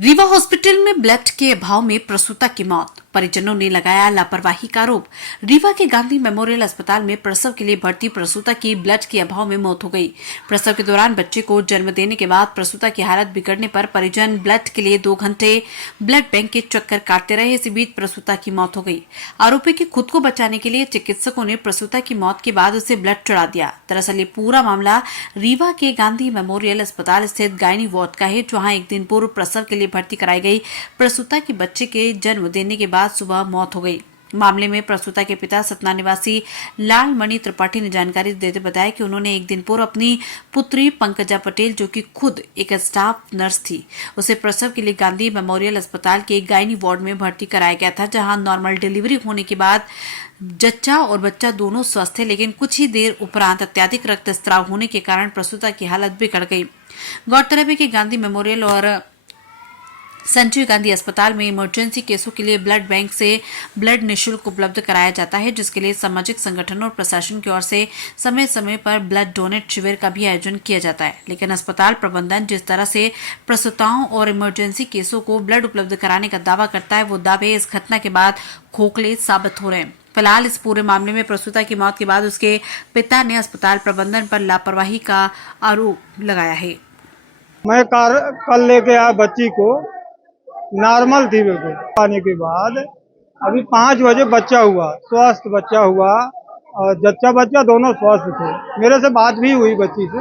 Rewa hospital में blood के अभाव में प्रसूता की मौत, परिजनों ने लगाया लापरवाही का आरोप। रीवा के गांधी मेमोरियल अस्पताल में प्रसव के लिए भर्ती प्रसूता की ब्लड के अभाव में मौत हो गई। प्रसव के दौरान बच्चे को जन्म देने के बाद प्रसूता की हालत बिगड़ने पर परिजन ब्लड के लिए 2 घंटे ब्लड बैंक के चक्कर काटते रहे। इसी बीच प्रसूता की मौत हो गई। आरोपी की खुद को बचाने के लिए चिकित्सकों ने प्रसूता की मौत के बाद उसे ब्लड चढ़ा दिया। दरअसल ये पूरा मामला रीवा के गांधी मेमोरियल अस्पताल स्थित गायनी वार्ड का है, जहां एक दिन पूर्व प्रसव के लिए भर्ती कराई गई प्रसूता की बच्चे के जन्म देने के बाद सुबह मौत हो गई। मामले में प्रसूता के पिता सतना निवासी लालमणि त्रिपाठी ने जानकारी देते बताया कि उन्होंने एक दिन पूर्व अपनी पुत्री पंकजा पटेल, जो कि खुद एक स्टाफ नर्स थी, उसे प्रसव के लिए गांधी मेमोरियल अस्पताल के गायनी वार्ड में भर्ती कराया गया था, जहां नॉर्मल डिलीवरी होने के बाद जच्चा और बच्चा दोनों स्वस्थ थे, लेकिन कुछ ही देर उपरांत अत्यधिक रक्तस्राव होने के कारण प्रसूता की हालत बिगड़ गई। गौरतलब है कि गांधी मेमोरियल और संजय गांधी अस्पताल में इमरजेंसी केसों के लिए ब्लड बैंक से ब्लड निःशुल्क उपलब्ध कराया जाता है, जिसके लिए सामाजिक संगठनों और प्रशासन की ओर से समय समय पर ब्लड डोनेट शिविर का भी आयोजन किया जाता है। लेकिन अस्पताल प्रबंधन जिस तरह से प्रसूताओं और इमरजेंसी केसों को ब्लड उपलब्ध कराने का दावा करता है, वो दावे इस घटना के बाद खोखले साबित हो रहे हैं। फिलहाल इस पूरे मामले में प्रसूता की मौत के बाद उसके पिता ने अस्पताल प्रबंधन पर लापरवाही का आरोप लगाया है। मैं कल लेके आया बच्ची को, नॉर्मल थी बिल्कुल। आने के बाद अभी 5 बजे बच्चा हुआ, स्वस्थ बच्चा हुआ और जच्चा बच्चा दोनों स्वस्थ थे। मेरे से बात भी हुई बच्ची से।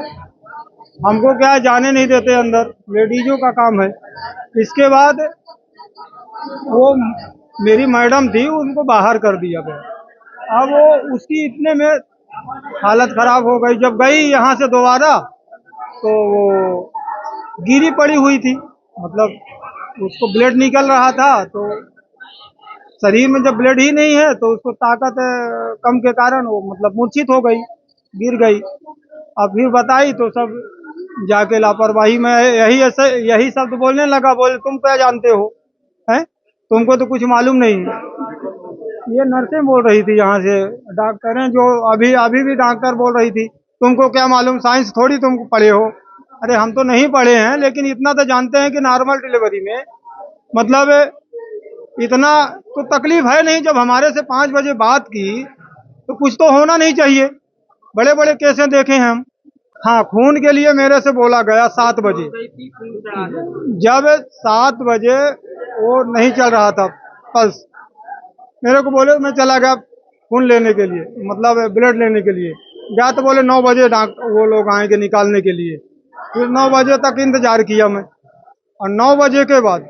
हमको क्या है, जाने नहीं देते अंदर, लेडीजों का काम है। इसके बाद वो मेरी मैडम थी, उनको बाहर कर दिया गया। अब वो उसकी इतने में हालत खराब हो गई। जब गई यहाँ से दोबारा तो वो गिरी पड़ी हुई थी, मतलब उसको ब्लड निकल रहा था, तो शरीर में जब ब्लड ही नहीं है तो उसको ताकत कम के कारण वो मतलब मूर्छित हो गई, गिर गई। अब फिर बताई तो सब जाके लापरवाही में यही शब्द बोलने लगा। बोले तुम क्या जानते हो, हैं, तुमको तो कुछ मालूम नहीं। ये नर्सें बोल रही थी, यहाँ से डॉक्टरें जो अभी भी डॉक्टर बोल रही थी, तुमको क्या मालूम, साइंस थोड़ी तुम पढ़े हो। अरे हम तो नहीं पढ़े हैं, लेकिन इतना तो जानते हैं कि नॉर्मल डिलीवरी में मतलब इतना तो तकलीफ है नहीं। जब हमारे से 5 बजे बात की तो कुछ तो होना नहीं चाहिए। बड़े बड़े केसें देखे हैं हम। हाँ, खून के लिए मेरे से बोला गया 7 बजे। जब 7 बजे वो नहीं चल रहा था पल्स, मेरे को बोले, मैं चला गया खून लेने के लिए, मतलब ब्लड लेने के लिए गया, तो बोले 9 बजे वो लोग आएंगे निकालने के लिए। फिर 9 बजे तक इंतजार किया मैं, और 9 बजे के बाद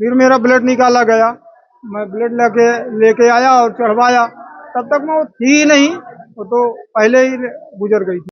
फिर मेरा ब्लड निकाला गया। मैं ब्लड लेके आया और चढ़वाया। तब तक मैं थी ही नहीं, वो तो पहले ही गुजर गई थी।